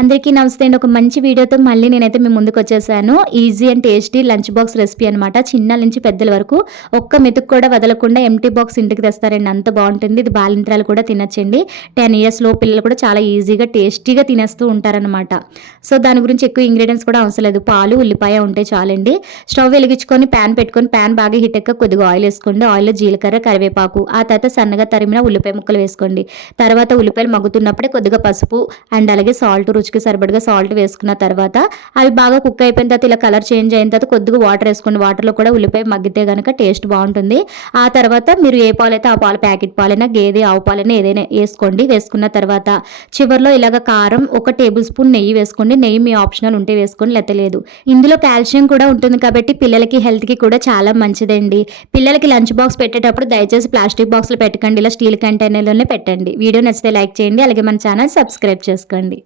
అందరికీ నమస్తే అండి. ఒక మంచి వీడియోతో మళ్ళీ నేనైతే మీ ముందుకొచ్చేసాను. Easy and tasty lunch box recipe అనమాట. చిన్నల నుంచి పెద్దల వరకు ఒక్క మెతుకు కూడా వదలకుండా ఎంప్టీ బాక్స్ ఇంటికి తెస్తారండి. అంత బాగుంటుంది. ఇది బాలింత్రాలు కూడా తినొచ్చండి. 10 ఇయర్స్ లో పిల్లలు కూడా చాలా ఈజీగా టేస్టీగా తినేస్తూ ఉంటారనమాట. సో దాని గురించి ఎక్కువ ఇంగ్రీడియంట్స్ కూడా అవసరం లేదు. పాలు, ఉల్లిపాయ ఉంటే చాలండి. స్టవ్ వెలిగించుకొని ప్యాన్ పెట్టుకొని ప్యాన్ బాగా హీట్ ఎక్క కొద్దిగా ఆయిల్ వేసుకోండి. ఆయిల్లో జీలకర్ర, కరివేపాకు, ఆ తర్వాత సన్నగా తరిమిన ఉల్లిపాయ ముక్కలు వేసుకోండి. తర్వాత ఉల్లిపాయలు మగ్గుతున్నప్పుడే కొద్దిగా పసుపు అండ్ అలాగే సాల్ట్, రుచికి సరిపడగా సాల్ట్ వేసుకున్న తర్వాత అవి బాగా కుక్ అయిపోయిన తర్వాత ఇలా కలర్ చేంజ్ అయిన తర్వాత కొద్దిగా వాటర్ వేసుకోండి. వాటర్లో కూడా ఉల్లిపాయ మగ్గితే కనుక టేస్ట్ బాగుంటుంది. ఆ తర్వాత మీరు ఏ పాలు అయితే ఆ పాలు, ప్యాకెట్ పాలైనా, గేదె ఆవు పాలైనా ఏదైనా వేసుకోండి. వేసుకున్న తర్వాత చివరిలో ఇలాగ కారం, 1 టేబుల్ స్పూన్ నెయ్యి వేసుకోండి. నెయ్యి మీ ఆప్షనల్ ఉంటే వేసుకోండి, లేకపోతే లేదు. ఇందులో కాల్షియం కూడా ఉంటుంది కాబట్టి పిల్లలకి హెల్త్కి కూడా చాలా మంచిదండి. పిల్లలకి లంచ్ బాక్స్ పెట్టేటప్పుడు దయచేసి ప్లాస్టిక్ బాక్స్లో పెట్టకండి. ఇలా స్టీల్ కంటైనర్లోనే పెట్టండి. వీడియో నచ్చితే లైక్ చేయండి. అలాగే మన ఛానల్ సబ్స్క్రైబ్ చేసుకోండి.